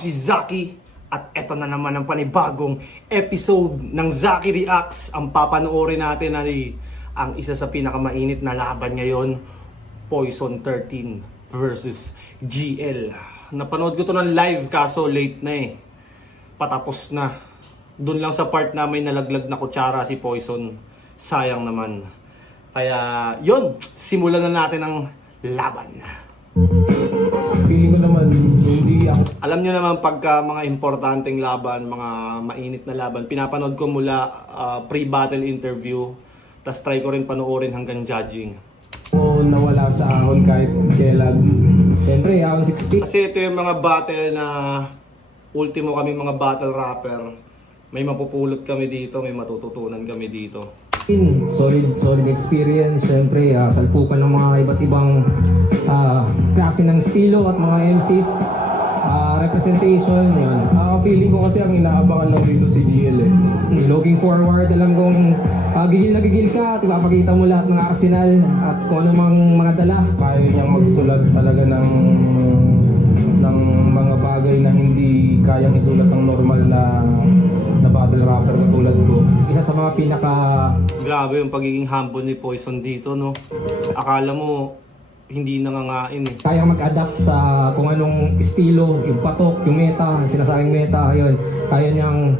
si Zaki at eto na naman ang panibagong episode ng Zaki Reacts. Ang papanoorin natin ay ang isa sa pinakamainit na laban ngayon, Poison 13 versus GL. Napanood ko to ng live kaso late na eh. Patapos na. Doon lang sa part na may nalaglag na kutsara si Poison. Sayang naman. Kaya yun, simulan na natin ang laban. Feeling ko naman, hindi ako. Alam nyo naman pagka mga importanteng laban, mga mainit na laban, pinapanood ko mula pre-battle interview, tas try ko rin panoorin hanggang judging. O nawala sa ahon kahit kailan. Siyempre, ahon 60. Kasi ito yung mga battle na ultimo kami mga battle rapper. May mapupulot kami dito, may matututunan kami dito. Solid experience. Siyempre, salpukan ng mga iba't ibang klase ng estilo at mga MCs. Representation, yun. Feeling ko kasi ang inaabangan lang dito si GL eh. Looking forward, alam kong gigil na gigil ka at ipapakita mo lahat ng arsenal at kung ano mang mga dala. Kaya niyang magsulat talaga ng mga bagay na hindi kayang isulat ng normal na battle rapper katulad ko. Isa sa mga pinaka... Grabe yung pagiging humble ni Poison dito, no? Akala mo, hindi nangangain eh. Kayang mag-adapt sa kung anong estilo, yung patok, yung meta, yung sinasabing meta, yun. Kaya niyang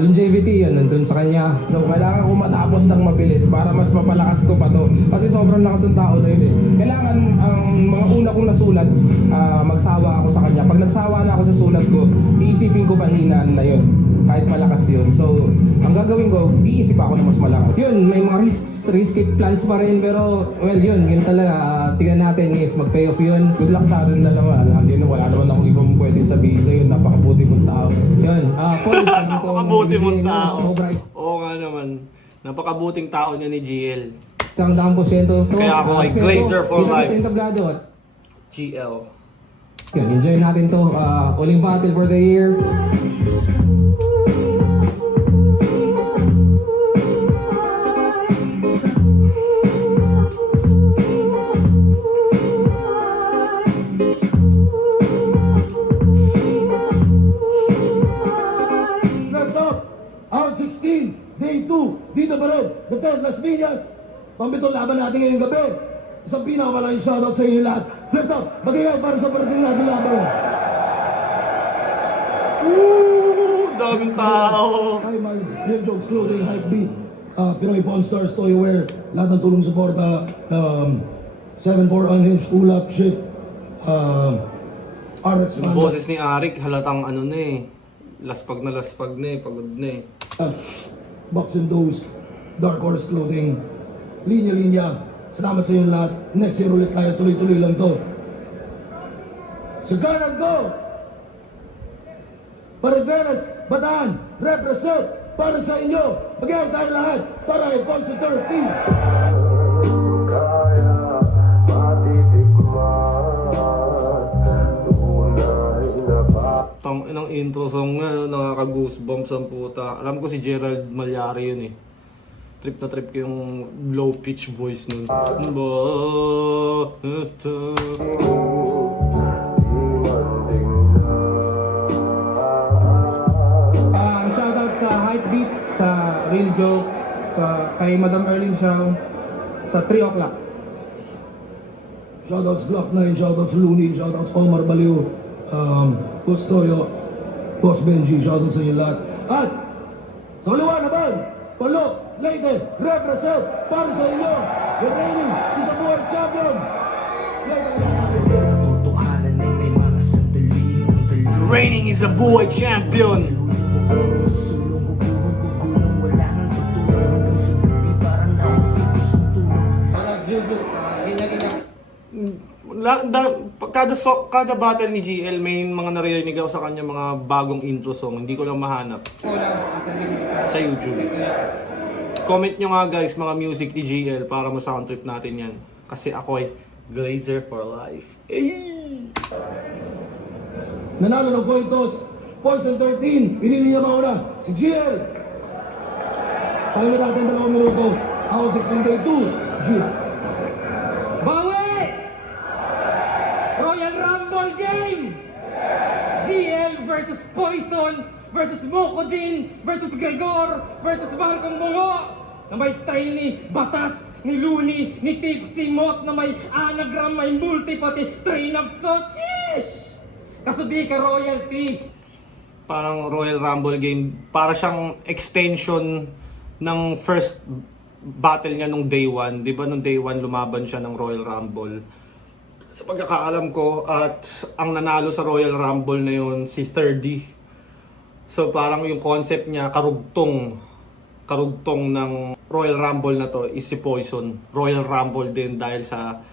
longevity, yun, nandun sa kanya. So, kailangan ko matapos ng mabilis para mas mapalakas ko pa to. Kasi sobrang lakas ng tao na yun eh. Kailangan ang mga una kong nasulat, magsawa ako sa kanya. Pag nagsawa na ako sa sulat ko, iisipin ko pahinaan na yun. Kahit malakas yun. So, ang gagawin ko, iisip ako na mas malakas. Yun, may mga risky plans pa rin, pero, well, yun talaga. Tingnan natin if mag-pay off yun. Good luck sa atin na naman. Yun, wala naman akong ibang pwedeng sabihin sa'yo. Napakabuti mong tao. Yun, Paul, Napakabuti mong tao. Sobra. Oo nga naman. Napakabuting tao niya ni GL. Isang daang porsyento to. Kaya ako ay Glazer for life. Sa entablado at GL. yun, enjoy natin to. Uling battle for the year. Round 16, Day 2, dito pa rin, The Ted Las Piñas. Pambitong laban natin ngayong gabi. Isang pinakamalaking shoutout sa inyo lahat. Flip top, magigay para sa parating natin laban. Woo! Daming tao! Hi Miles, Real Jokes Clothing, Hype Beat, Pinoy Pawn Stars, Toywear, lahat ng tulong suporta, 7-4 Unhinged, Ulap, Shift, RX Yung boses ni Arik, halatang ano na eh. Laspag na eh, pagod na eh. Box and Dose, Dark Horse Clothing, Linya. Salamat sa inyo lahat. Next year ulit tayo, tuloy-tuloy lang to. Sagaran go! Pariveras, Bataan, represent para sa inyo. Mag-iwan tayo lahat para kay Poison 13. Tang inang intro song nga, nakaka-goosebumps ang puta. Alam ko si Gerald Malyari yun eh. Trip na trip ko yung low pitch voice nun. Shoutout sa Hype Beat, sa Real Jokes, kay Madam Erling Shaw, sa 3 o'clock. Shoutouts Glock 9, shoutouts Looney, shoutouts Omar Baliw, Boss Toyo, Boss Benji, shoutouts sa inyo lahat. At sa kaliwa naman, Palo, Leyte, represent para sa inyo, the reigning is a world champion. Reigning is a boy champion! Kada battle ni GL, may mga naririnig ako sa kanya mga bagong intro song. Hindi ko lang mahanap sa YouTube. Comment nyo nga guys mga music ni GL para ma-sound trip natin yan. Kasi ako ay Glazer for life. Ay! Nanalo ng coin toss, Poison 13, pinili niya mauna, si GL. Tayo na natin 2 minuto, round 16 Day 2, GL. Bawi! Royal Rumble game! GL versus Poison versus Mokojin versus Gregor versus Marcong Bungo na may style ni Batas, ni Looney, ni Tipsy Mot na may anagram, may multi, pati train of thought. Sheesh! Kaso di ka royalty. Parang Royal Rumble game, para siyang extension ng first battle niya nung day 1. Di ba nung day 1 lumaban siya ng Royal Rumble? Sa pagkakaalam ko, at ang nanalo sa Royal Rumble na yun, si 30. So parang yung concept niya, karugtong ng Royal Rumble na to is si Poison. Royal Rumble din dahil sa,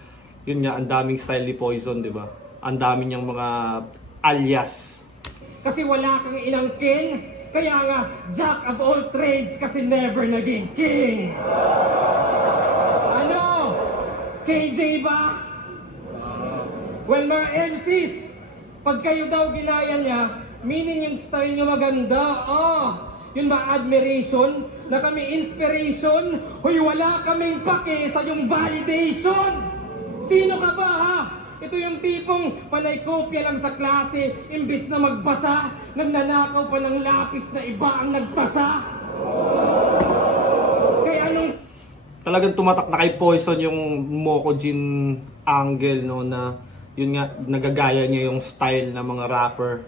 yun nga, ang daming style ni Poison, di ba? Ang dami niyang mga alias. Kasi wala kang inangkin, kaya nga, jack of all trades kasi never naging king. Ano? KJ ba? Well, mga MCs, pag kayo daw ginaya niya, meaning yung style niyo maganda, yun ba admiration, na kami inspiration, huy wala kaming pake sa yung validation. Sino ka ba ha? Ito yung tipong panay kopya lang sa klase, imbis na magbasa, nagnanakaw pa ng lapis na iba ang nagtasa. Kaya anong... Talagang tumatak na kay Poison yung Mokojin angle, no, na yun nga, nagagaya niya yung style ng mga rapper.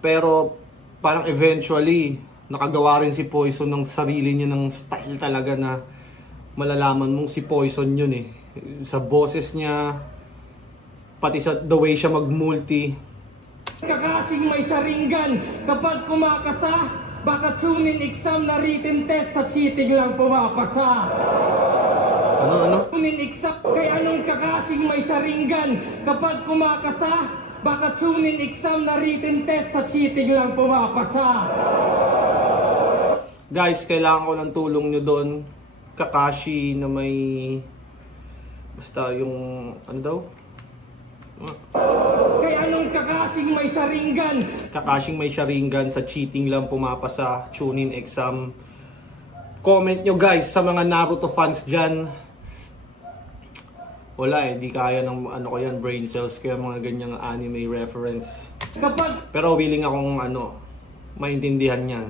Pero parang eventually, nakagawa rin si Poison ng sarili niya ng style talaga na malalaman mong si Poison yun eh. Sa boses niya, pati sa the way siya mag-multi. Kakasing may saringgan kapag kumakasa, baka tune-in exam na written test sa cheating lang pumapasa. Ano? Tune-in exam, kaya anong kakasing may saringgan kapag kumakasa, baka tune-in exam na written test sa cheating lang pumapasa. Guys, kailangan ko ng tulong nyo doon. Kakashi na may... Basta yung... Ano daw? Kaya anong kakasing may saringgan? Kakashing may sharingan sa cheating lang pumapasa, tune-in exam. Comment nyo guys sa mga Naruto fans dyan. Wala di kaya ng ano ko yan, brain cells, kaya mga ganyang anime reference. Kapag Pero willing akong maintindihan yan.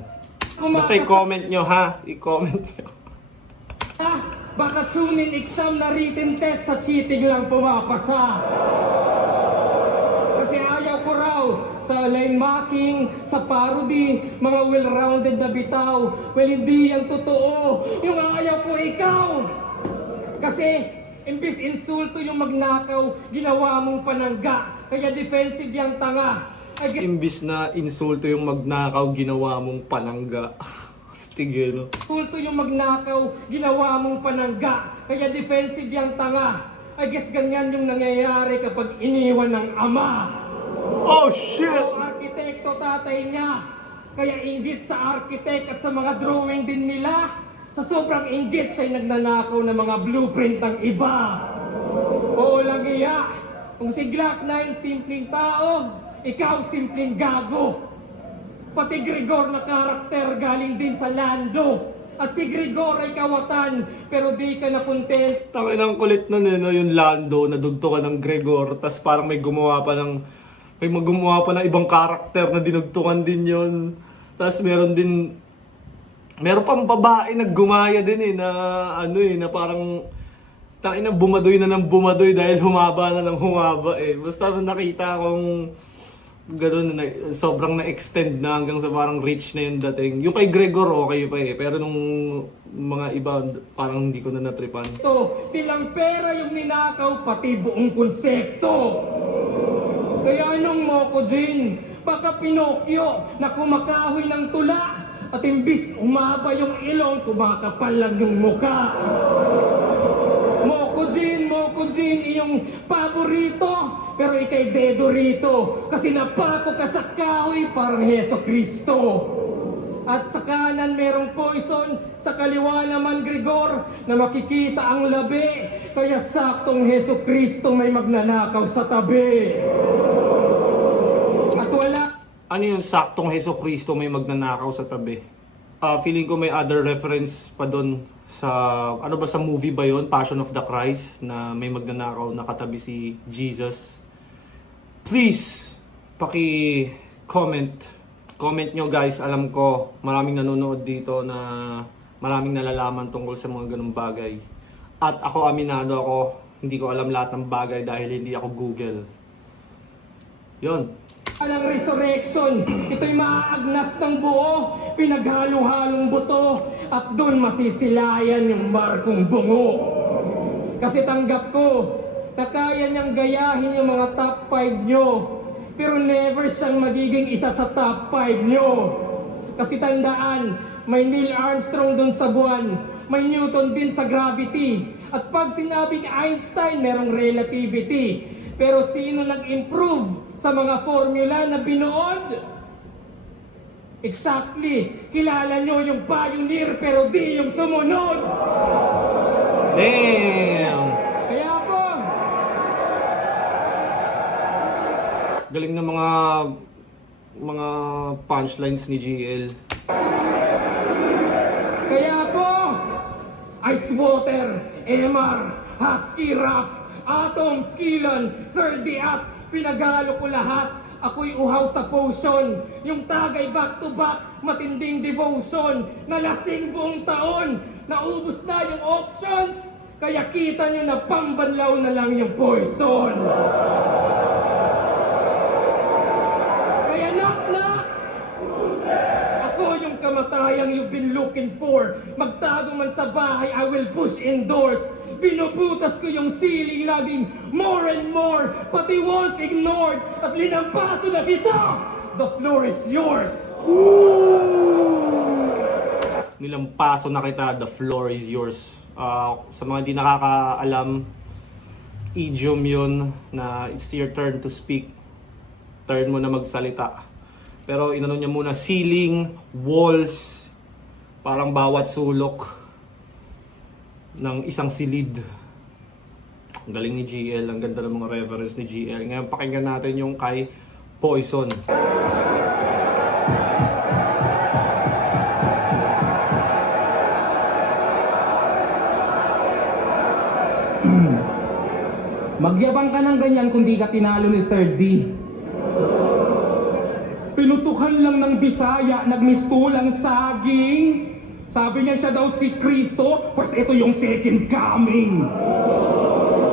Basta kumakasa, i-comment nyo ha, i-comment nyo. baka tune-in exam na written test sa cheating lang pumapasa. Kasi ayaw ko raw sa line marking, sa parody, mga well-rounded na bitaw. Well, hindi yan totoo. Yung ayaw ko ikaw. Kasi, imbis insulto yung magnakaw, ginawa mong panangga. Kaya defensive yung tanga. Imbis na insulto yung magnakaw, ginawa mong panangga. Astig no? Insulto yung magnakaw, ginawa mong panangga. Kaya defensive yung tanga. I guess ganyan yung nangyayari kapag iniwan ng ama. Oh shit! O arkitekto tatay niya. Kaya inggit sa arkitek at sa mga drawing din nila. Sa sobrang inggit siya'y nagnanakaw ng mga blueprint ng iba. Oo lang iya. Kung si Glock 9 simpleng tao, ikaw simpleng gago. Pati Gregor na karakter galing din sa Lando. At si Gregor ay kawatan, pero di ka na content. Tangin ang kulit nun no? Yung Lando, nadugto ka ng Gregor, tas parang may gumawa pa ng ibang karakter na dinugtungan din yon. Tas meron pang babae na gumaya din na na parang tangin na bumadoy na ng bumadoy dahil humaba na ng humaba Basta nakita kong gano'n na sobrang na-extend na hanggang sa parang reach na yung dating. Yung kay Gregor okay pa pero nung mga iba parang hindi ko na natripan. Ito, tilang pera yung ninakaw, pati buong konsepto. Kaya anong Mokojin? Baka Pinocchio na kumakahoy ng tula at imbis umaba yung ilong, kumakapal lang yung muka. Mokojin, iyong paborito, pero ikay dedo rito. Kasi napako ka sa kahoy parang Heso Kristo. At sa kanan merong Poison, sa kaliwa naman Gregor, na makikita ang labi. Kaya saktong Heso Kristo may magnanakaw sa tabi. At wala... Ano yung saktong Heso Kristo may magnanakaw sa tabi? Feeling ko may other reference pa doon sa sa movie ba yon, Passion of the Christ, na may magnanakaw nakatabi si Jesus. Please Comment nyo guys. Alam ko maraming nanonood dito na maraming nalalaman tungkol sa mga ganung bagay. At ako, aminado ako, hindi ko alam lahat ng bagay dahil hindi ako Google. Yon. Walang resurrection. Ito'y maaagnas ng buo, pinaghalo-halong buto, at doon masisilayan yung barkong bungo. Kasi tanggap ko na kaya niyang gayahin yung mga top 5 nyo, pero never siyang magiging isa sa top 5 nyo. Kasi tandaan, may Neil Armstrong doon sa buwan, may Newton din sa gravity. At pag sinabing Einstein, merong relativity. Pero sino nag-improve sa mga formula na binuod? Exactly. Kilala nyo yung pioneer pero di yung sumunod. Damn! Kaya po, Galing ng mga punchlines ni GL. kaya po, Ice Water, MR, Husky Rough, Atom, Skilon, 30 at pinagalo ko lahat. Ako'y uhaw sa potion. Yung tagay back to back, matinding devotion. Nalasing buong taon, naubos na yung options. Kaya kita nyo na pambanlaw na lang yung poison. Kaya knock-knock! Ako yung kamatayang you've been looking for. Magtago man sa bahay, I will push indoors. Binubutas ko yung ceiling laging more and more. Pati walls ignored. At linampaso na kita. The floor is yours. Nilampaso na kita, the floor is yours. Sa mga hindi nakakaalam, idiom yun na it's your turn to speak. Turn mo na magsalita. Pero inano niya muna, ceiling, walls, parang bawat sulok ng isang silid. Ang galing ni GL, ang ganda ng mga reference ni GL. Ngayon pakinggan natin yung kay Poison. Magyabang ka ng ganyan kung di ka tinalo ni 3D. Pinutukan lang ng Bisaya, nagmistulang saging. Sabi niya siya daw si Kristo, pues ito yung second coming.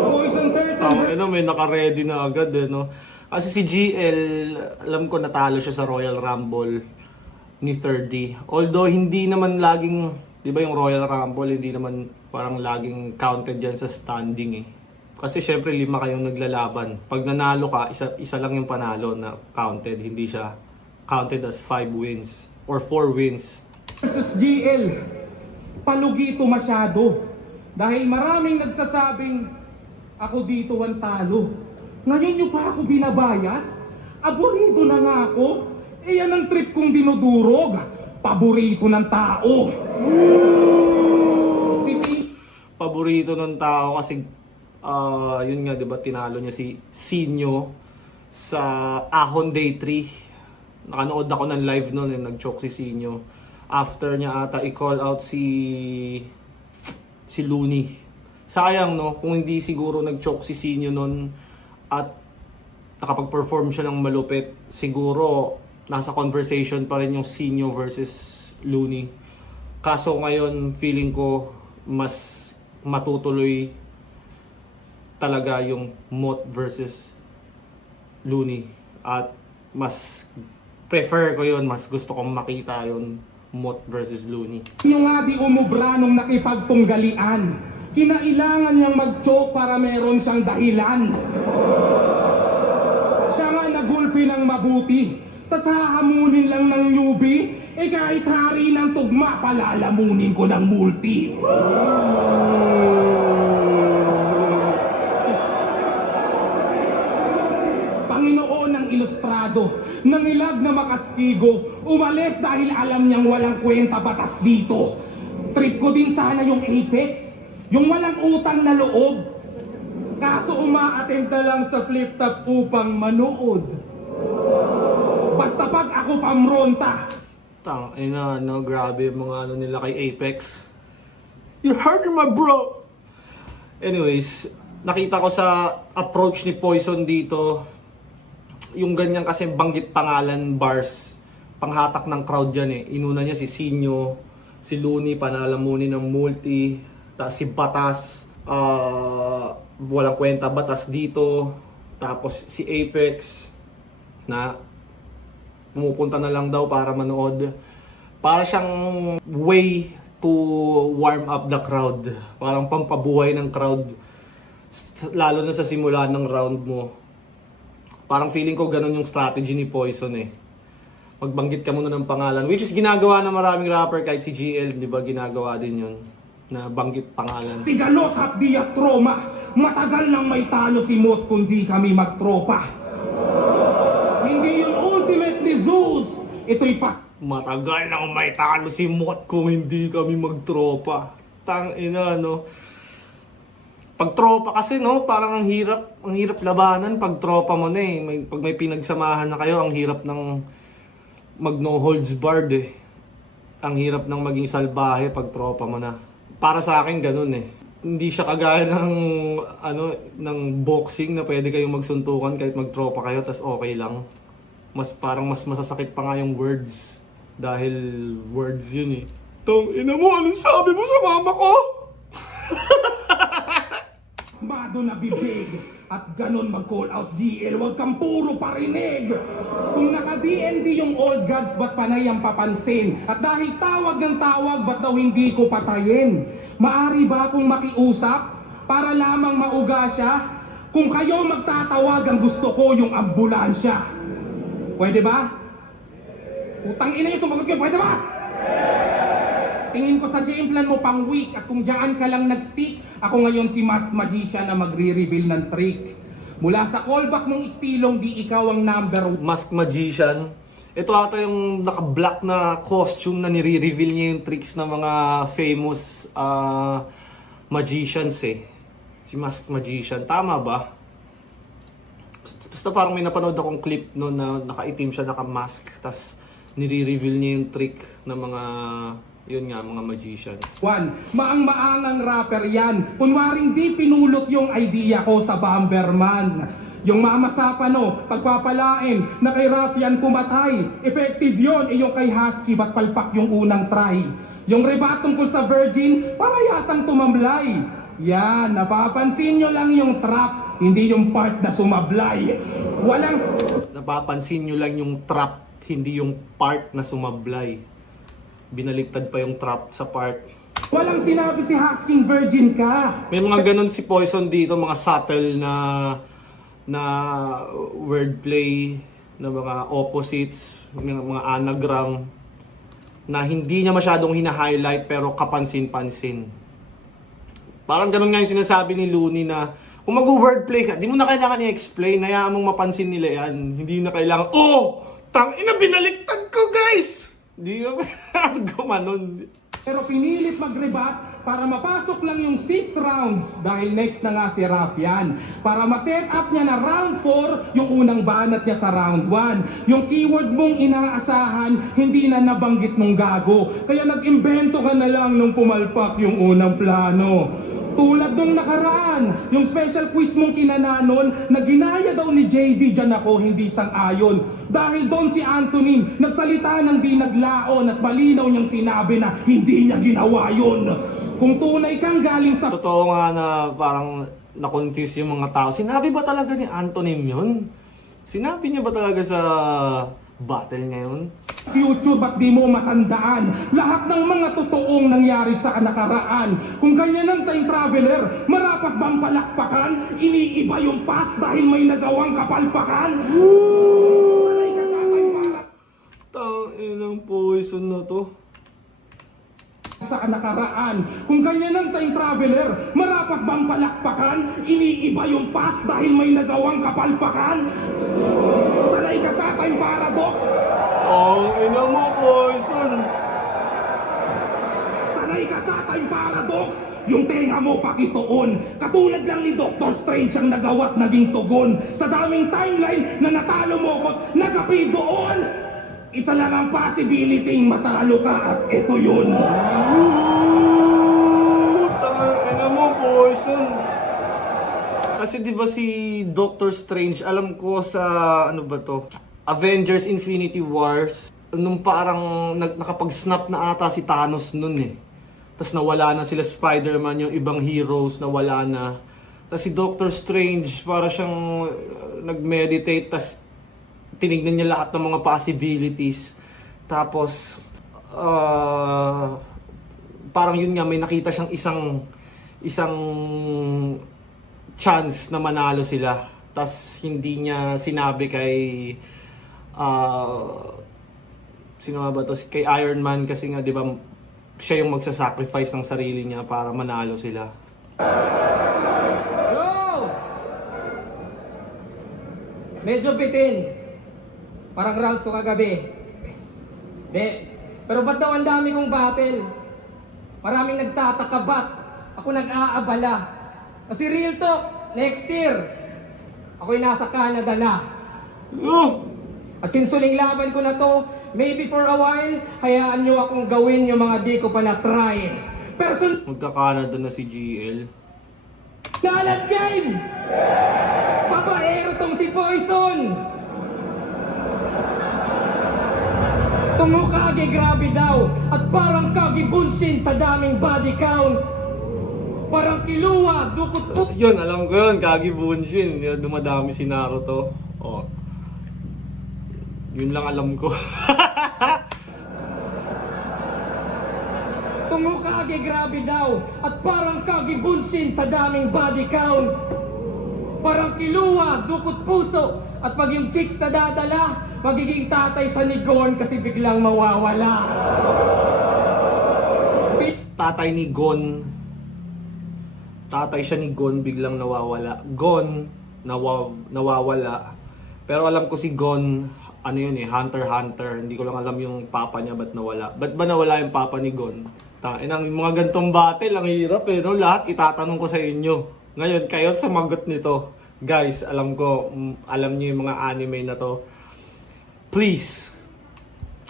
Poison 30. May naka-ready na agad no? Kasi si GL, alam ko natalo siya sa Royal Rumble ni 30. Although hindi naman laging, di ba yung Royal Rumble, hindi naman parang laging counted yan sa standing eh. Kasi syempre 5 kayong naglalaban. Pag nanalo ka, isa lang yung panalo na counted. Hindi siya counted as 5 wins or 4 wins. Versus GL, palugito masyado. Dahil maraming nagsasabing, ako dito ang talo. Ngayon nyo pa ako binabayas? Aburido na nga ako. Eh yan ang trip kong dinudurog. Paborito ng tao. Paborito ng tao kasi yun nga, 'di ba, tinalo niya si Sinyo sa Ahon Day 3. Nakanood ako ng live noon, nag-choke si Sinyo. After niya ata i-call out si Looney. Sayang no, kung hindi siguro nag-choke si Sinyo noon at nakapag-perform siya ng malupit, siguro nasa conversation pa rin yung Sinyo versus Looney. Kaso ngayon feeling ko mas matutuloy talaga yung Mot versus Looney. At mas prefer ko yun, mas gusto kong makita yun, Mot versus Looney. Yung nga di umubra nung nakipagtunggalian. Kinailangan niyang mag-choke para meron siyang dahilan. Siya nga nagulpi ng mabuti. Tas hahamunin lang ng newbie. Eh kahit hari ng tugma, palalamunin ko ng multi. Panginoon ng ilustrado, nangilag na makastigo, umalis dahil alam niyang walang kwenta batas dito. Trip ko din sana yung Apex, yung walang utang na loob. Kaso uma-attend na lang sa flip top upang manood. Basta pag ako pamronta. No, grabe yung mga ano nila kay Apex. You're hurting my bro! Anyways, nakita ko sa approach ni Poison dito, yung ganyan kasi banggit pangalan bars, panghatak ng crowd yan eh. Inuna niya si Sinyo, si Looney, panalamunin ng multi, tapos si Batas, walang kwenta Batas dito, tapos si Apex, na pumupunta na lang daw para manood. Para siyang way to warm up the crowd. Parang pampabuhay ng crowd. Lalo na sa simula ng round mo. Parang feeling ko ganun yung strategy ni Poison eh. Magbanggit ka muna ng pangalan. Which is ginagawa ng maraming rapper, kahit si GL, di ba, ginagawa din yun. Na banggit pangalan. Si Galot Hapdi at Troma, matagal nang may talo si Mot kundi kami magtropa. Hindi yung ultimate ni Zeus, ito'y Matagal nang may talo si Mot kung hindi kami magtropa. Tang ina, no? Pag tropa kasi, no, parang ang hirap labanan pag tropa mo na eh. Pag may pinagsamahan na kayo, ang hirap ng mag no holds barred eh. Ang hirap ng maging salbahe pag tropa mo na. Para sa akin ganun eh. Hindi siya kagaya ng boxing na pwede kayong magsuntukan kahit magtropa kayo tas okay lang. Parang mas masasakit pa nga yung words. Dahil words yun eh. Tong ina mo, anong sabi mo sa mama ko? Mado na bibig at ganon mag-call out DL, wag kang puro parinig. Kung naka-DND yung old gods, ba't panay ang papansin? At dahil tawag ng tawag, ba't daw hindi ko patayin? Maari ba akong makiusap para lamang mauga siya? Kung kayo magtatawag, ang gusto ko yung ambulansya. Pwede ba? Utang ina yung sumagot kayo, pwede ba? Tingin ko sa game plan mo pang week at kung dyan ka lang nag-stick, ako ngayon si Masked Magician na magre-reveal ng trick. Mula sa callback mong istilong di ikaw ang number 1. Masked Magician. Ito ata yung naka-black na costume na nire-reveal niya yung tricks ng mga famous magicians eh. Si Masked Magician. Tama ba? Basta parang may napanood akong clip no na nakaitim siya, naka-mask. Tas nire-reveal niya yung trick ng mga mga magicians. Maang-maangang rapper yan. Kunwaring di pinulot yung idea ko sa Bomberman. Yung mamasapan pagpapalain na kay Raffian pumatay. Effective yon, yung kay Husky ba't palpak yung unang try. Yung rebat tungkol sa Virgin, para yatang tumamlay. Yan, napapansin nyo lang yung trap, hindi yung part na sumablay. Napapansin nyo lang yung trap, hindi yung part na sumablay. Binaliktad pa yung trap sa part. Walang sinabi si Husky virgin ka. May mga ganun si Poison dito, mga subtle na wordplay, na mga opposites, mga anagram, na hindi niya masyadong hina-highlight pero kapansin-pansin. Parang ganun nga yung sinasabi ni Looney na kung mag-wordplay ka, di mo na kailangan i-explain, hayaan mong mapansin nila yan. Hindi na kailangan, tangina, binaliktad ko guys! Di na kailangan gumanon. Pero pinilit mag-rebat para mapasok lang yung 6 rounds dahil next na nga si Raffian. Para ma-set up niya na round 4 yung unang banat niya sa round 1. Yung keyword mong inaasahan, hindi na nabanggit mong gago. Kaya nag-imbento ka na lang nung pumalpak yung unang plano. Tulad nung nakaraan, yung special quiz mong kinananon na ginaya daw ni JD, dyan ako hindi sang-ayon. Dahil doon si Anthony nagsalita ng di naglaon at malinaw niyang sinabi na hindi niya ginawa yun. Kung tunay kang galing sa Totoo nga na parang na-confuse yung mga tao. Sinabi ba talaga ni Antonym yun? Sinabi niya ba talaga sa battle ngayon? future, ba't di mo matandaan lahat ng mga totoong nangyari sa nakaraan? Kung ganyan ang time traveler, marapat bang palakpakan? Iniiba yung past dahil may nagawang kapalpakan? Sanay ka sa time para Tanginang Poison na to. sa nakaraan. Kung ganyan ang time traveler, marapat bang palakpakan? Iniiba yung past dahil may nagawang kapalpakan? Sanay ka sa time paradox? Ina mo, Poison. Sanay ka sa time paradox? Yung tenga mo pakitoon. Katulad lang ni Dr. Strange ang nagawat naging tugon. Sa daming timeline na natalo mo ko't nagapi doon. Isa lang ang possibility matalo ka at ito yun. Tangina mo, Poison. Kasi di ba si Doctor Strange, alam ko sa ano ba to? Avengers Infinity Wars, nung parang nakapag-snap na ata si Thanos nun eh. Tapos nawala na sila Spider-Man, yung ibang heroes nawala na. Tapos si Doctor Strange, para siyang nag-meditate, tapos tinignan niya lahat ng mga possibilities. Tapos, parang yun nga, may nakita siyang isang chance na manalo sila. Tas hindi niya sinabi kay sino nga ba to? Kay Iron Man, kasi nga 'di ba siya yung magsasacrifice ng sarili niya para manalo sila. Bro! Medyo bitin. Parang rounds ko kagabi. De, pero ba't daw ang dami kong battle? Maraming nagtataka ba't ako nag-aabala? Kasi real talk, next year, ako'y nasa Canada na. At sinsuling laban ko na to, maybe for a while, hayaan nyo akong gawin yung mga di ko pa na-try. Magka-Canada na si GL. Dalat game! Babaero tong si Poison! Tungo kage grabe daw at parang kage bunshin sa daming body count. Parang kiluwa, dukot po. Yun, alam ko yun, Kagi Bunshin. Yun, dumadami si Naruto. Oh. Yun lang alam ko. Tungo kage grabe daw at parang kage bunshin sa daming body count. Parang kiluwa, dukot puso. At pag yung chicks na dadala, magiging tatay sa ni Gorn kasi biglang mawawala. Tatay ni Gon. Tatay siya ni Gon, biglang nawawala. Gon, nawawala. Pero alam ko si Gon, ano yun eh, Hunter x Hunter. Hindi ko lang alam yung papa niya, ba't nawala. Ba't ba nawala yung papa ni Gon? Ang mga gantong battle, ang hirap eh, no? Lahat itatanong ko sa inyo. Ngayon, kayo sumagot nito. Guys, alam ko, alam niyo yung mga anime na to. Please,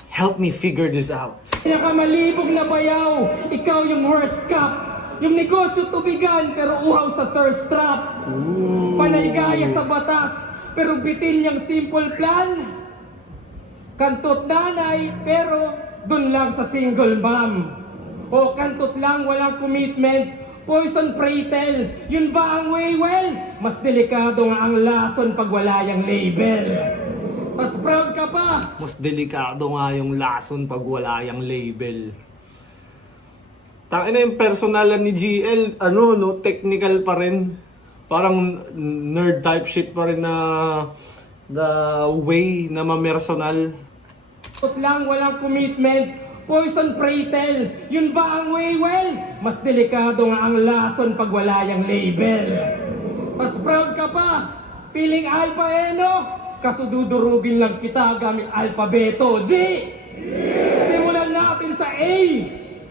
help me figure this out. Pinakamalibog na bayaw, ikaw yung worst cup. Yung negosyo tubigan pero uhaw sa thirst trap. Panaygaya sa batas pero bitin niyang simple plan. Kantot nanay pero dun lang sa single mom. O kantot lang walang commitment. Poison Pratel, yun ba ang way well? Mas delikado nga ang lason pag wala yung label. Mas proud ka pa. Mas delikado nga yung lason pag wala yung label. Tangina yung personalan ni GL, ano no, technical pa rin. Parang nerd type shit pa rin na way na mamersonal. Kantot lang walang commitment. Poison Pratel, yun ba ang way well? Mas delikado nga ang lason pag wala yung label. Mas proud ka pa, feeling alpha no? Kaso dudurugin lang kita gamit alpabeto. G! Simulan natin sa A.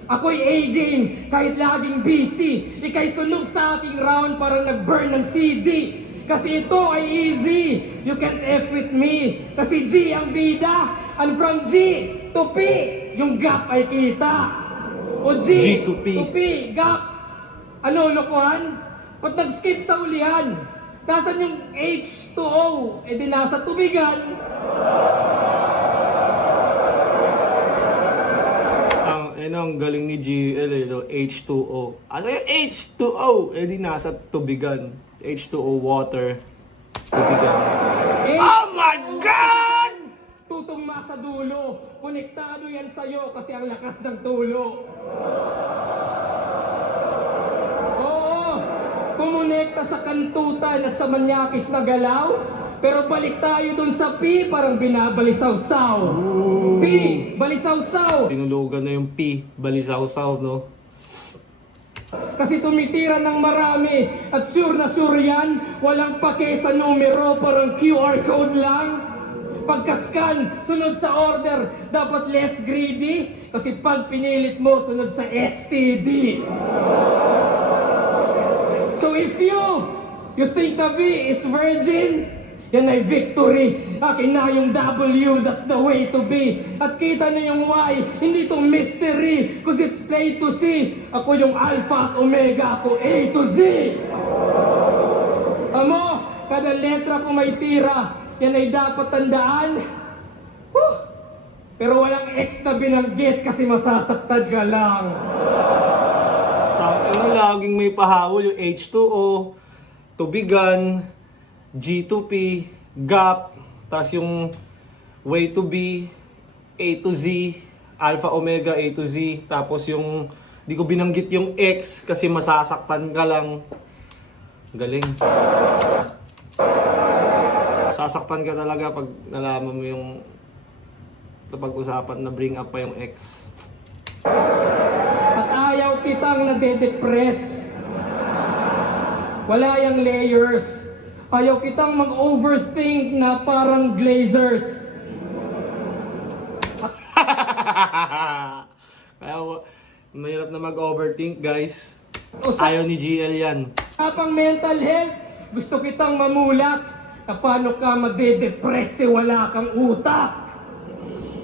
Ako'y A-game, kahit laging busy. Ika'y sunog sa aking round parang nag-burn ng CD. Kasi ito ay easy, you can't F with me. Kasi G ang bida, and from G to P, yung gap ay kita. O G to P, gap. Ano, lokohan? Ba't nag-skip sa ulihan? Nasaan yung H2O? Eh di nasa tubigan. Ang galing ni GL eh, no? H2O. Ano yung H2O? Eh di nasa tubigan. H2O water. Tubigan. Oh my God! Tutugma sa dulo. Konektado yan sa'yo kasi ang lakas ng tulo. Oo, kumonekta sa kantutan at sa manyakis na galaw. Pero balik tayo dun sa P, parang binabalisaw-saw. P, balisaw-saw. Tinulugan na yung P, balisaw-saw, no? Kasi tumitira ng marami at sure na sure yan, walang pake sa numero, parang QR code lang. Pagka-scan, sunod sa order, dapat less greedy. Kasi pag pinilit mo, sunod sa STD. So if you think the V is virgin, yan ay victory. Akin na yung W, that's the way to be. At kita na yung Y, hindi to mystery. Cause it's play to see. Ako yung Alpha at Omega, ako A to Z. Amo, kada letra kung may tira, yan ay dapat tandaan. Huh! Pero walang X na binanggit kasi masasaktan ka lang. Laging may pahabol yung H2O, tubigan, G2P, gap, tas yung way to B, A to Z, alpha omega A to Z, tapos yung di ko binanggit yung X kasi masasaktan ka lang. Galing. Sasaktan ka talaga pag nalaman mo yung napag-usapan na bring up pa yung X. At ayaw kitang nade-depress. Wala yung layers. Ayaw kitang mag-overthink na parang glazers. Kaya mahirap na mag-overthink, guys. Sa Ayaw ni GL yan. pang mental health, gusto kitang mamulat na paano ka made-depress eh wala kang utak.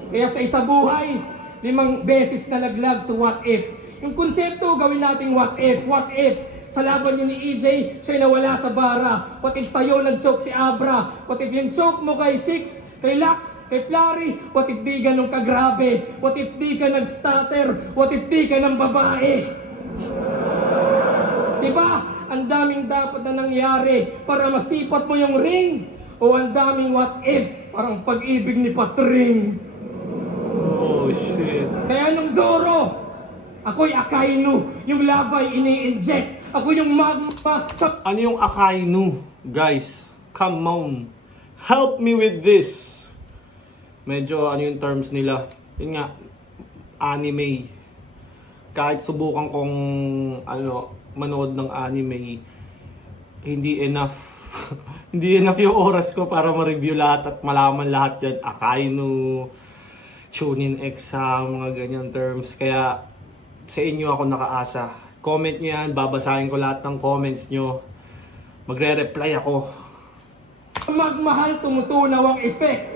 Kaya sa isa buhay, 5 beses na laglag sa what if. Yung konsepto, gawin nating what if. What if? Sa laban yun ni EJ, siya'y nawala sa bara. What if sa'yo nag-choke si Abra? What if yung choke mo kay Six, kay Lax, kay Flurry? What if di ganun kagrabe? What if di ka nag-stutter? What if di ka ng babae? Diba? Ang daming dapat na nangyari para masipat mo yung ring. O ang daming what ifs, parang pag-ibig ni Patring. Oh, shit. Kaya nung Zoro, ako'y Akainu, yung lava'y ini-inject. Ako yung magma sa... Ano yung Akainu? Guys, come on. Help me with this. Medyo ano yung terms nila. Yun nga, anime. Kahit subukan kong manood ng anime, hindi enough. Hindi enough yung oras ko para ma-review lahat at malaman lahat yan. Akainu, Chunin exam, mga ganyan terms. Kaya sa inyo ako nakaasa. Comment nyo yan, babasahin ko lahat ng comments nyo. Magre-reply ako. Magmahal tumutunaw ang effect.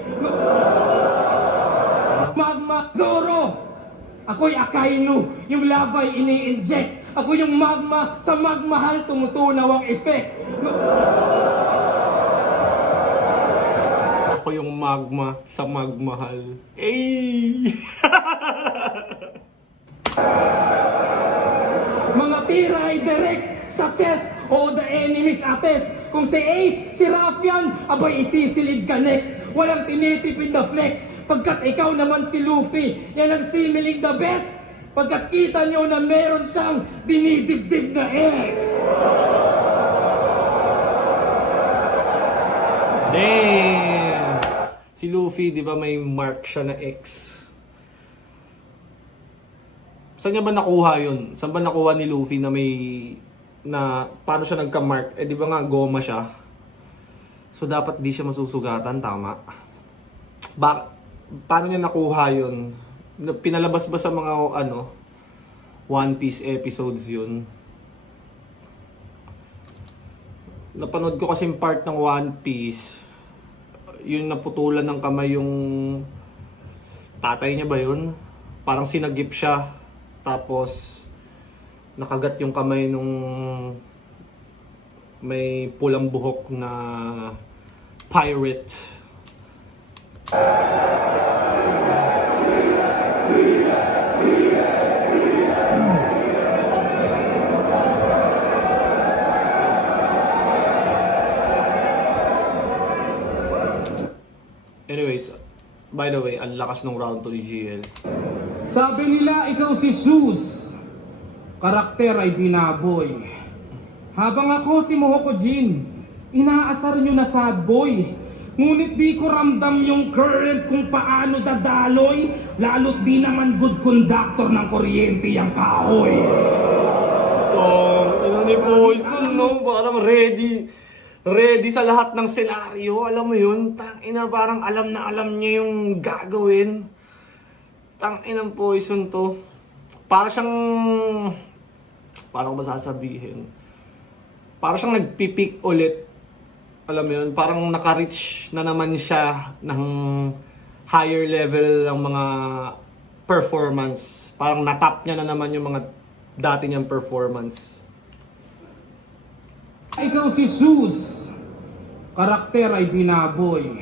Magma Zoro, ako'y Akainu, yung lava'y ini-inject. Ako yung magma, sa magmahal tumutunaw ang effect. Ako yung magma sa magmahal. Ay! Mga tira ay direct sa chest o the enemy's attest. Kung si Ace, si Raffian, abay isisilid ka next. Walang tinitipid na flex. Pagkat ikaw naman si Luffy, yan ang similing the best. Pagkat kita nyo na meron siyang dinidibdib na ex. Damn! Si Luffy, di ba may mark siya na X? Saan niya ba nakuha yun? Saan ba nakuha ni Luffy na may... na paano siya nagka-mark? Eh di ba nga goma siya? So dapat di siya masusugatan, tama? Paano niya nakuha yun? Pinalabas ba sa mga One Piece episodes yun? Napanood ko kasing part ng One Piece. Yung naputulan ng kamay yung tatay niya ba yun? Parang sinagip siya. Tapos nakagat yung kamay nung may pulang buhok na pirate. Anyways, by the way, ang lakas ng round to ni GL. Sabi nila ikaw si Zeus, karakter ay binaboy. Habang ako si Mohoko Jin, inaasar nyo na sad boy. Ngunit di ko ramdam yung current kung paano dadaloy, lalo't di naman good conductor ng kuryente yung kahoy. Ni Poison, no? Parang ready sa lahat ng senaryo. Alam mo yun? Tangina, parang alam na alam niya yung gagawin. Tanginang Poison to. Para siyang... Paano ko ba sasabihin? Para siyang nagpipick ulit. Alam mo yun? Parang naka-reach na naman siya ng higher level ng mga performance. Parang natap niya na naman yung mga dati niyang performance. Ikaw si Zeus, karakter ay binaboy.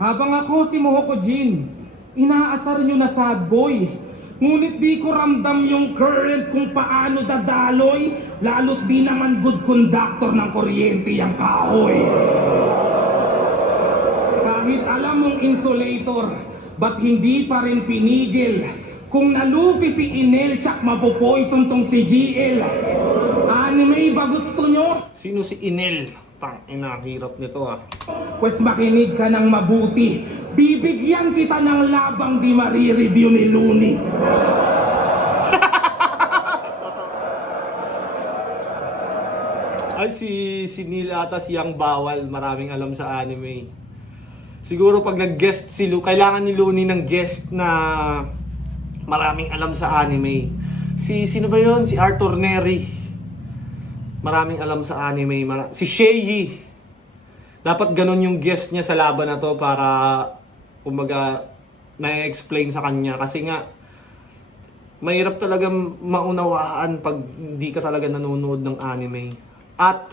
Habang ako si Mohoko Jin, inaasar nyo na sad boy. Ngunit di ko ramdam yung current kung paano dadaloy, lalo't di naman good conductor ng kuryente yung kahoy. Kahit alam mong insulator, ba't hindi pa rin pinigil? Kung nalufi si Inel, tsak mapopoison tong si GL. Anime ba gusto nyo? Sino si Inel? Tangina, hirap nito ah. Pues makinig ka ng mabuti. Bibigyan kita ng labang di marireview ni Looney. Ay, si Neil ata siyang bawal. Maraming alam sa anime. Siguro pag nag-guest si Lu, kailangan ni Looney ng guest na maraming alam sa anime. Sino ba yun? Si Arthur Neri. Maraming alam sa anime. Si Seiyi. Dapat ganun yung guest niya sa laban na to para kumbaga na-explain sa kanya. Kasi nga, mahirap talaga maunawaan pag hindi ka talaga nanonood ng anime. At,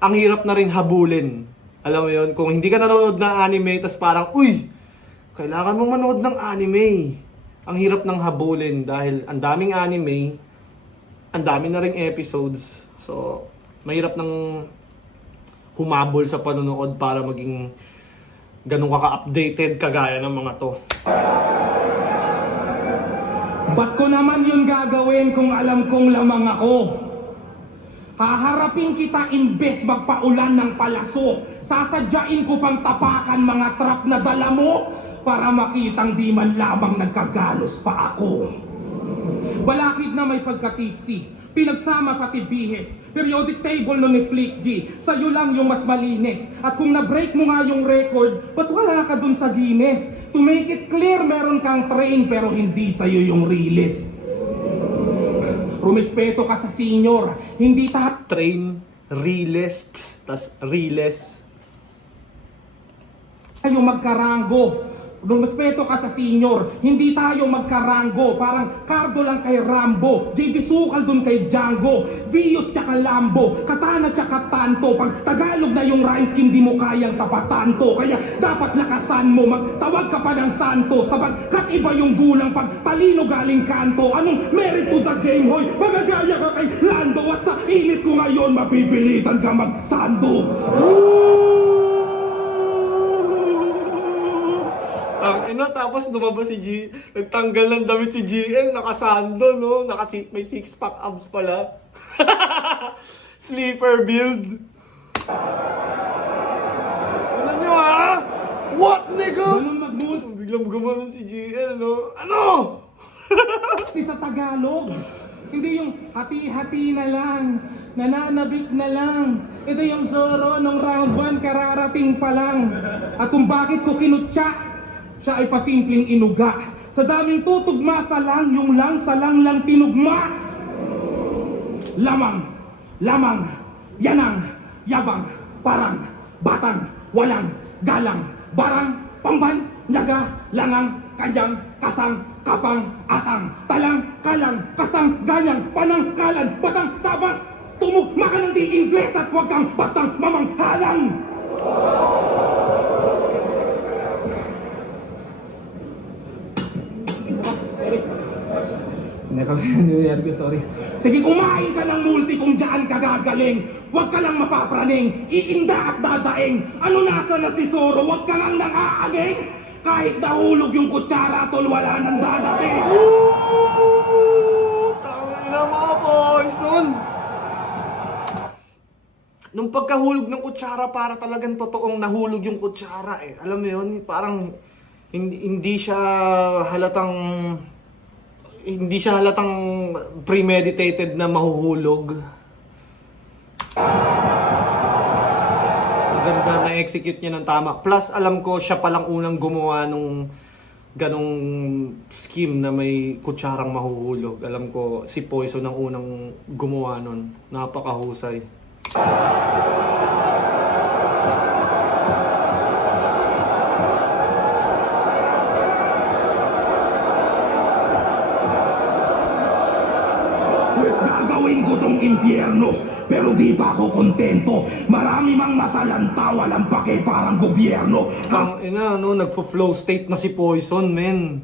ang hirap na rin habulin. Alam mo yun, kung hindi ka nanonood ng anime, tas parang, uy, kailangan mong manood ng anime. Ang hirap ng habulin dahil ang daming anime, ang dami na ring episodes. So, mahirap ng humabol sa panonood para maging ganun ka-updated kagaya ng mga to. Ba't ko naman yun gagawin kung alam kong lamang ako? Haharapin kita imbes magpaulan ng palaso. Sasadyain ko pang tapakan mga trap na dala mo para makitang di man lamang nagkagalos pa ako. Balakid na may pagkatiksi, pinagsama pati bihes, periodic table no ni Flick G, sa'yo lang yung mas malinis. At kung na-break mo nga yung record, ba't wala ka dun sa Guinness? To make it clear, meron kang train pero hindi sa'yo yung release. Rumispeto ka sa senior, hindi Train, relist, tas reles. tayo magkarango. Rumispeto ka sa senior, hindi tayo magkarango. Parang Cardo lang kay Rambo, JB Sukal dun kay Django, Vios tsaka Lambo, Katana tsaka Tanto. Pag Tagalog na yung rhyme scheme, di mo kayang tapatanto. Kaya dapat lakasan mo, magtawag ka pa ng santo. Sapagkat iba yung gulang pag talino galing kanto. Anong merit to the game, hoy? Magagaya ka kay Lando. At sa init ko ngayon, mapipilitan ka magsando. Tapos lumabas si nagtanggal ng damit si GL, nakasando, no? May six-pack abs pala. Sleeper build. Ano nyo, ha? What, nigga? Ganun mag-mood. Biglang gumanon si GL, no? Ano? Sa Tagalog. Hindi yung hati-hati na lang, nananabik na lang. Ito yung Zoro nung round 1, kararating pa lang. At kung bakit ko kinutya, siya ay pasimpleng inuga. Sa daming tutugma sa lang, yung lang sa lang tinugma. Lamang, lamang, yanang, yabang, parang, batang, walang, galang, barang, pangban, nyaga, langang, kanyang, kasang, kapang, atang, talang, kalang, kasang, ganyang, panang, kalan, batang, tabang, tumugma ka ng di Ingles at huwag kang bastang mamanghalang. Sorry. Sige, kumain ka ng multi kung dyan ka gagaling. Huwag ka lang mapapraning, iinda at dadaing. Ano nasa na si Zoro, huwag ka lang nang-aaging. Kahit nahulog yung kutsara, tol, wala nang dadating. Tangina mga poison! Nung pagkahulog ng kutsara, para talagang totoong nahulog yung kutsara eh. Alam mo yun, parang hindi siya halatang premeditated na mahuhulog. Ganda na execute niya ng tama. Plus alam ko siya palang unang gumawa nung ganong scheme na may kutsarang mahuhulog. Alam ko si Poison ang unang gumawa nun. Napakahusay. Pues gagawin ko tong impyerno, pero di pa ako kontento. Marami mang masalanta, walang pake parang gobyerno. Tang ina, no, nagfo-flow state na si Poison, men.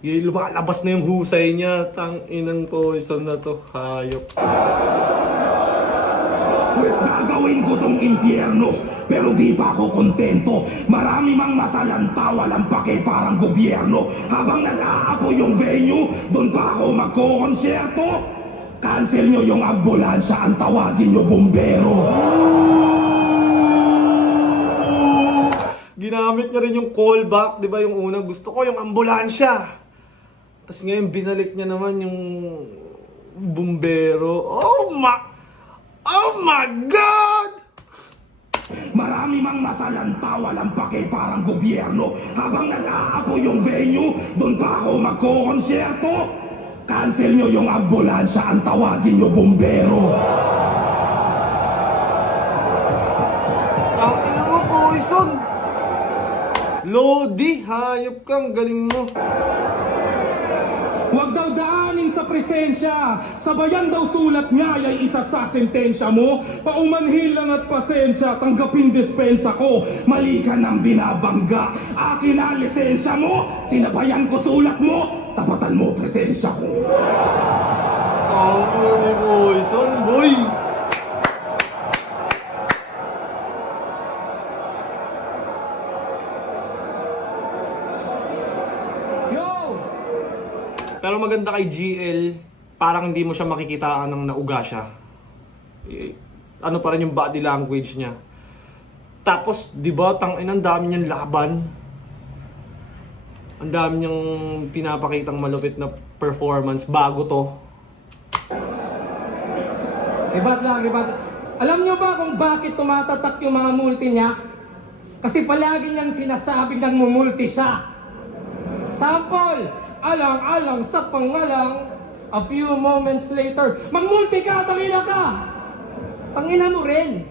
Yung lumalabas na yung husay niya. Tang inang Poison na to, hayop. Pues gagawin ko tong impyerno, pero di pa ako kontento. Marami mang masalanta, walang pake parang gobyerno. Habang nag-aapoy yung venue, doon pa ako magkokonsyerto. Cancel nyo yung ambulansya, ang tawagin nyo bumbero. Ginamit niya rin yung callback, di ba? Yung una, gusto ko yung ambulansya. Tapos ngayon, binalik niya naman yung bumbero. Oh my God! Marami mang masalanta, walang pake parang gobyerno. Habang nag-aapoy yung venue, doon pa ako magkokonsyerto. Cancel nyo yung ambulansya, ang tawagin nyo bumbero. Ang ina mo, Poison! Lodi, hayop kang, galing mo. Huwag daw daanin sa presensya. Sabayan daw sulat niya ay isa sa sentensya mo. Paumanhin lang at pasensya, tanggapin dispensa ko. Mali ka ng binabangga. Akin ang lisensya mo. Sinabayan ko sulat mo. Tapatan mo presensya ko. Ang ina ni Poison, boy! Yo! Pero maganda kay GL, parang hindi mo siya makikitaan ng nauga siya. Ano pa rin yung body language niya. Tapos, di ba, tangin, ang dami niyang laban. Ang dami niyang pinapakitang malupit na performance bago to. Ribat lang, ribat. Alam nyo ba kung bakit tumatatak yung mga multi niya? Kasi palagi niyang sinasabing nang mumulti siya. Sample, alang-alang sa pangalang, a few moments later, magmulti ka, tangina ka! Tangina mo rin.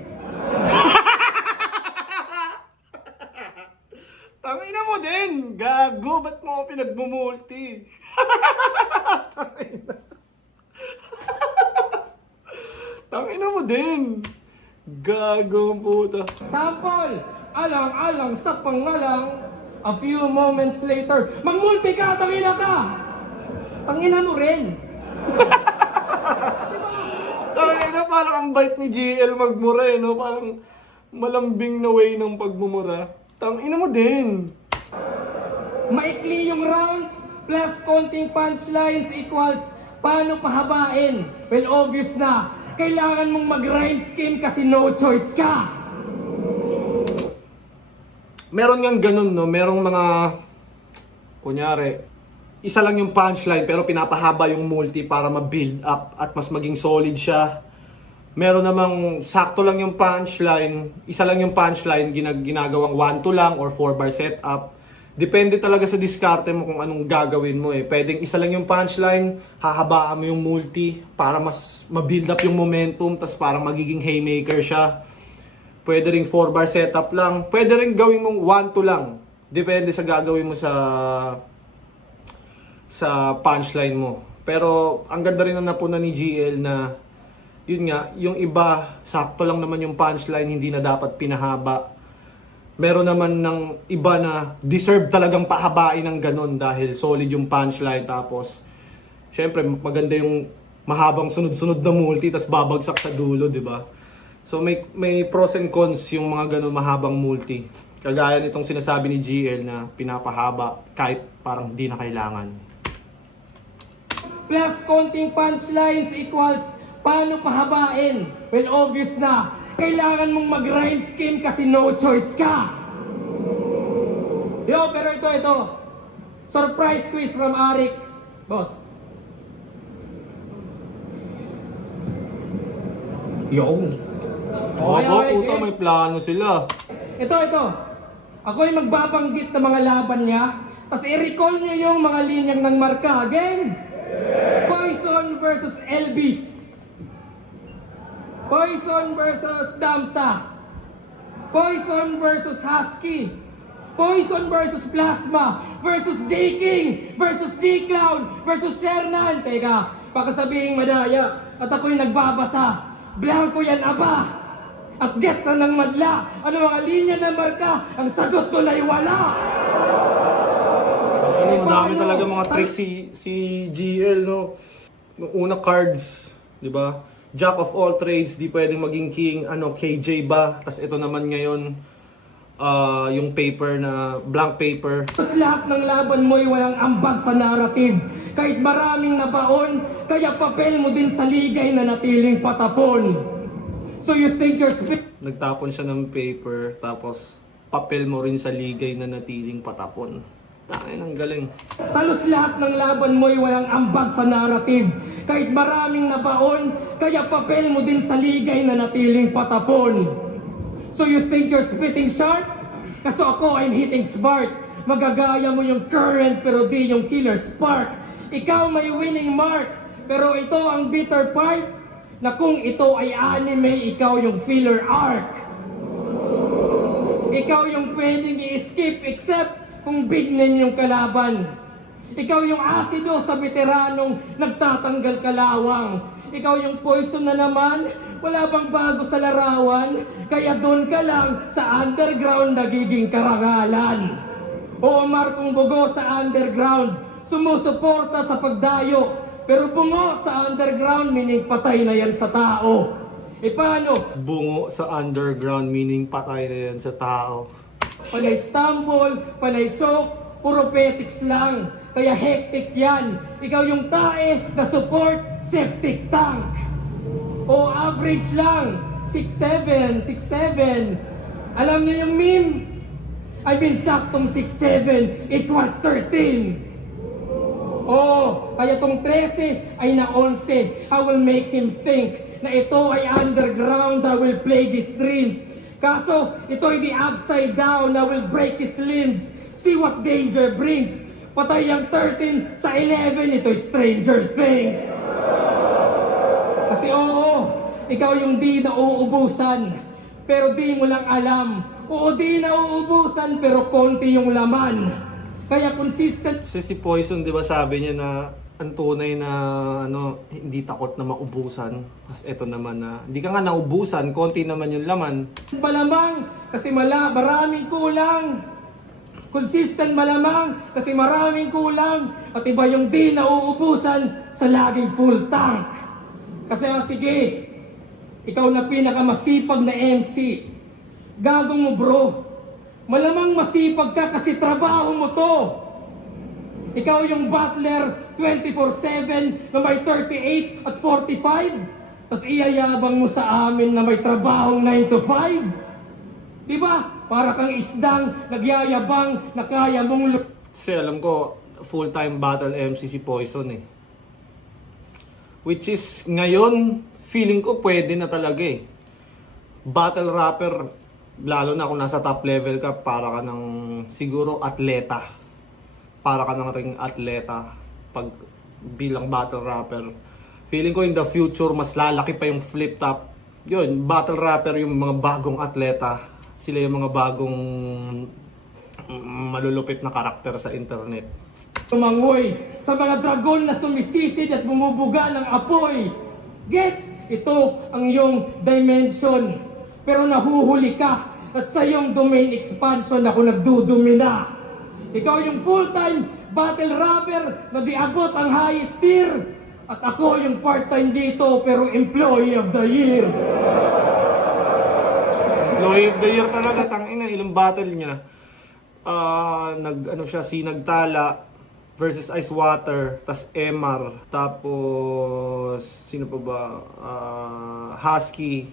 Tangina mo din! Gago! Ba't mo ako pinagmumulti? Tangina. Tangina mo din! Gago ang puta. Sample, alang-alang sa pangalang, a few moments later, magmulti ka, tangina ka! Tangina mo rin. Tangina, parang ang bait ni GL magmura eh, no? Parang malambing na way ng pagmumura. Tangina mo din! Maikli yung rounds plus konting punchlines equals paano pahabain? Well, obvious na. Kailangan mong mag-rhyme scheme kasi no choice ka. Meron ngang ganun, no? Merong mga, kunyari, isa lang yung punchline pero pinapahaba yung multi para ma-build up at mas maging solid siya. Meron namang sakto lang yung punchline, isa lang yung punchline, ginagawang 1-2 lang or 4-bar setup. Depende talaga sa diskarte mo kung anong gagawin mo eh. Pwedeng isa lang yung punchline, hahabaan mo yung multi para mas ma-build up yung momentum, tas parang magiging haymaker siya. Pwede ring 4-bar setup lang. Pwede ring gawin mong 1-2 lang. Depende sa gagawin mo sa punchline mo. Pero ang ganda rin na napunan ni GL na yun nga, yung iba, sakto lang naman yung punchline, hindi na dapat pinahaba. Meron naman ng iba na deserve talagang pahabain ng ganun dahil solid yung punchline. Tapos, syempre, maganda yung mahabang sunod-sunod na multi, tas babagsak sa dulo, di ba? So, may pros and cons yung mga ganun mahabang multi. Kagaya nitong sinasabi ni GL na pinapahaba kahit parang di na kailangan. Plus konting punchlines equals paano pahabain? Well, obvious na. Kailangan mong mag-rhyme scheme kasi no choice ka. Yo, pero ito. Surprise quiz from Arik. Boss. Yo. Puta, may plano sila. Ito. Ako ay magbabanggit ng mga laban niya. Tapos i-recall nyo yung mga linyang ng marka. Again. Poison versus Elvis. Poison versus Damsa. Poison versus Husky. Poison versus Plasma. Versus J King. Versus J Clown. Versus Shernan. Teka, Baka sabihin madaya at ako'y nagbabasa. Blanco yan, aba! At gets na ng madla. Ano mga linya ng marka? Ang sagot doon ay wala. Ano, madami talaga mga tricks si GL, no? Nung una cards, di ba? Jack of all trades, di pwedeng maging king. Ano, KJ ba? Tas ito naman ngayon, yung paper na, blank paper. Mas lahat ng laban mo'y walang ambag sa narrative. Kahit maraming nabaon, kaya papel mo din sa ligay na natiling patapon. So you think you're Nagtapon siya ng paper, tapos papel mo rin sa ligay na natiling patapon. Tangin, ang galing. halos lahat ng laban mo'y walang ambag sa narrative. Kahit maraming nabaon, kaya papel mo din sa ligay na natiling patapon. So you think you're spitting sharp? Kaso ako, I'm hitting smart. Magagaya mo yung current pero di yung killer spark. Ikaw may winning mark, pero ito ang bitter part, na kung ito ay anime, ikaw yung filler arc. Ikaw yung pwedeng i-skip except kung big name yung kalaban. Ikaw yung asido sa veteranong nagtatanggal kalawang. Ikaw yung poison na naman, wala bang bago sa larawan, kaya doon ka lang sa underground nagiging karangalan. O Markong Bugo sa underground, sumusuporta sa pagdayo, pero bungo sa underground meaning patay na yan sa tao. E paano? Bungo sa underground, meaning patay na yan sa tao. Panay stumble, panay choke, puro petics lang. Kaya hectic yan. Ikaw yung tae na support septic tank. O average lang, 6'7", 6'7". Alam niyo yung meme? I mean, saktong 6'7" equals 13. Oh, kaya tong 13 ay na 11. I will make him think na ito ay underground. I will plague his dreams. Kaso, ito ay the upside down. I will break his limbs. See what danger brings. Patay ang 13 sa 11. Ito'y Stranger Things. Kasi oo, ikaw yung di na uubusan, pero di mo lang alam. Oo, di na uubusan, pero konti yung laman. Kaya consistent. Kasi si Poison, di ba sabi niya na ang tunay na ano, hindi takot na maubusan. Tapos eto naman na, hindi ka nga naubusan, konti naman yung laman. Malamang kasi maraming kulang. Consistent malamang kasi maraming kulang. At iba yung di na uubusan sa laging full tank. Kasi sige, ikaw na pinakamasipag na MC. Gagong mo bro. Malamang masipag ka kasi trabaho mo to. Ikaw yung butler 24/7 na may 38 at 45. Tapos iyayabang mo sa amin na may trabahong 9 to 5. Diba? Para kang isdang nagyayabang na kaya mong... Kasi alam ko, full-time battle MC si Poison eh. Which is, ngayon, feeling ko pwede na talaga eh. Battle rapper, lalo na kung nasa top level ka, para ka ng siguro atleta. Para ka ng ring atleta pag bilang battle rapper. Feeling ko in the future, mas lalaki pa yung flip top. Yun, battle rapper yung mga bagong atleta. Sila yung mga bagong malulupit na karakter sa internet. Tumangoy sa mga dragon na sumisisid at bumubuga ng apoy. Gets? Ito ang iyong dimension. Pero nahuhuli ka at sa iyong domain expansion ako nagdudumina. Ikaw yung full-time battle rapper na diabot ang highest tier. At ako yung part-time dito pero employee of the year. Employee of the year talaga, tangina, ilang battle niya. Sinagtala versus Ice Water, tas MR, tapos sino pa ba? Husky,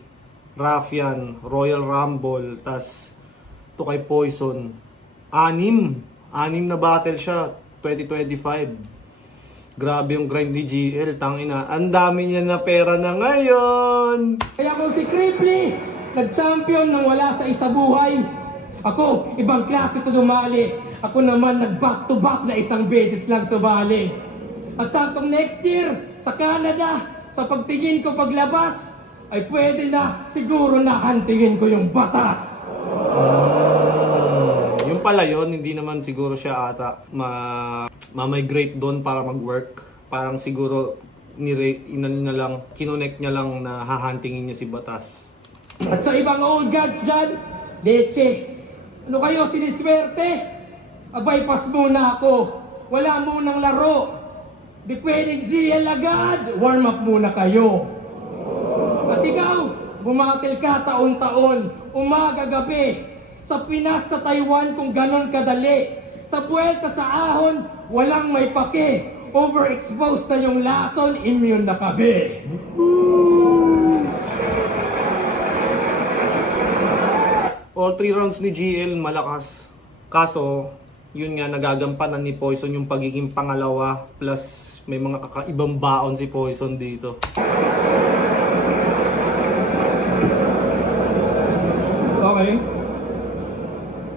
Raffian, Royal Rumble, tas Tukay Poison. Anim na battle siya, 2025. Grabe yung grind ni GL, tangina. Ang dami niya na pera na ngayon. Kaya kung si Cripply, nag-champion nang wala sa isa buhay. Ako, ibang klase ko dumali. Ako naman nag-back-to-back na isang beses lang sumali. At saktong next year, sa Canada, sa pagtingin ko paglabas, ay pwede na siguro na hantingin ko yung batas. Yung pala yun, hindi naman siguro siya ata ma-migrate doon para mag-work. Parang siguro kinonect niya lang na hahantingin niya si Batas. At sa ibang old gods dyan, leche. Ano kayo, siniswerte? Abay, pas muna ako. Wala munang laro. Di pwedeng GL agad. Warm up muna kayo. At ikaw, bumatil ka taon-taon, umaga-gabi. Sa Pinas, sa Taiwan, kung ganon kadali. Sa buwelta sa ahon, walang may pake. Overexposed na yung lason, immune na kabe. All 3 rounds ni GL malakas. Kaso, yun nga, nagagampanan ni Poison yung pagiging pangalawa. Plus, may mga kakaibang baon si Poison dito. Okay.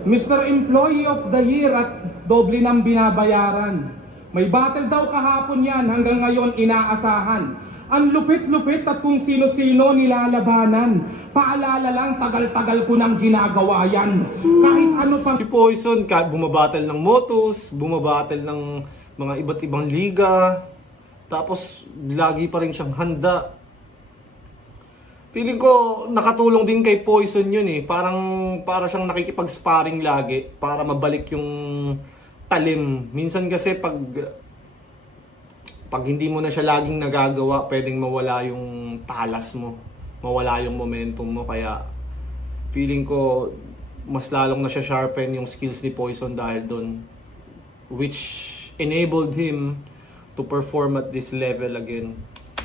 Mr. Employee of the Year at doble ng binabayaran. May battle daw kahapon yan, hanggang ngayon inaasahan. Ang lupit-lupit at kung sino-sino nilalabanan. Paalala lang, tagal-tagal ko nang ginagawa yan. Kahit ano pa... Si Poison, bumabattle ng Motus, bumabattle ng mga iba't ibang liga. Tapos, lagi pa rin siyang handa. Feeling ko, nakatulong din kay Poison yun eh. Para siyang nakikipag-sparring lagi para mabalik yung talim. Minsan kasi pag hindi mo na siya laging nagagawa, pwedeng mawala yung talas mo. Mawala yung momentum mo. Kaya feeling ko mas lalong na siya sharpen yung skills ni Poison dahil doon. Which enabled him to perform at this level again.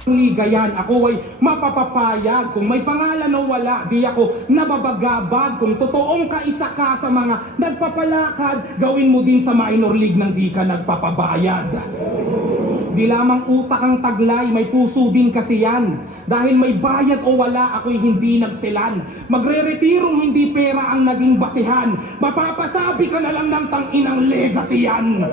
Liga yan, ako ay mapapapayag. Kung may pangalan o wala, di ako nababagabag. Kung totoong kaisa ka sa mga nagpapalakad, gawin mo din sa minor league nang di ka nagpapabayad. Di lamang utak ang taglay, may puso din kasi yan. Dahil may bayad o wala, ako'y hindi nagsilan. Magre-retirong hindi pera ang naging basihan. Mapapasabi ka na lang ng tanginang legacy yan.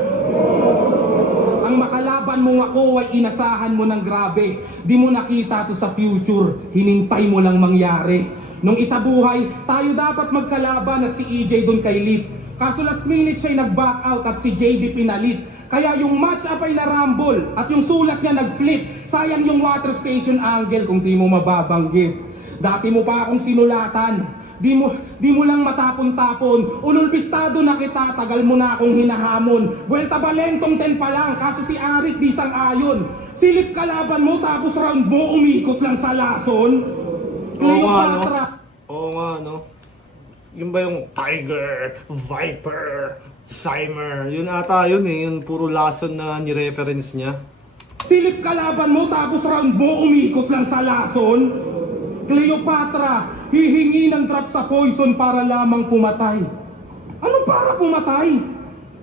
Ang makalaban mo ako ay inasahan mo ng grabe. Di mo nakita to sa future, hinintay mo lang mangyari. Nung isa buhay, tayo dapat magkalaban at si EJ doon kay Lip. Kaso last minute siya'y nag-back out at si JD pinalit. Kaya yung match-up ay narambol at yung sulat niya nag-flip. Sayang yung water station angle kung di mo mababanggit. Dati mo pa akong sinulatan. Di mo lang matapon-tapon. Ululpistado na kita, tagal mo na akong hinahamon. Buwelta balentong 10 pa lang, kaso si Arik di sang-ayon. Silip kalaban mo, tapos round mo, umikot lang sa lason. Oo nga, no? Yun ba yung Tiger, Viper, Cymer? Yun ata yun eh, yung puro lason na ni-reference niya. Silip kalaban mo, tapos round mo, umikot lang sa lason. Cleopatra, hihingi ng drop sa Poison para lamang pumatay. Ano para pumatay?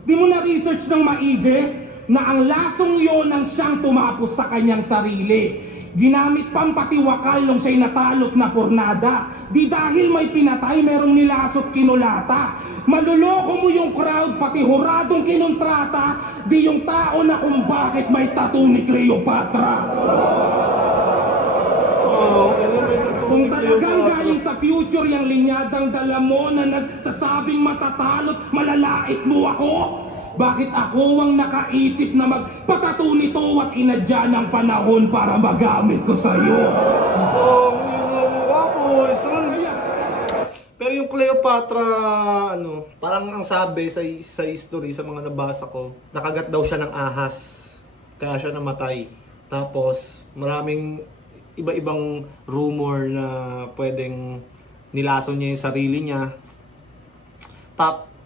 Di mo na-research ng maigi na ang lasong yon ang siyang tumapos sa kanyang sarili. Ginamit pang patiwakal nung siya'y natalot na pornada. Di dahil may pinatay, merong nilasot kinulata. Maluloko mo yung crowd, pati huradong kinontrata. Di yung tao na kung bakit may tattoo ni Cleopatra. Kung talagang galing sa future yung linyadang dala mo na nagsasabing matatalot, malalait mo ako? Bakit ako ang nakaisip na magpatato nito at inadya ng panahon para magamit ko sa'yo? Pero yung Cleopatra, parang ang sabi sa history, sa mga nabasa ko, nakagat daw siya ng ahas. Kaya siya namatay. Tapos, maraming iba-ibang rumor na pwedeng nilason niya yung sarili niya.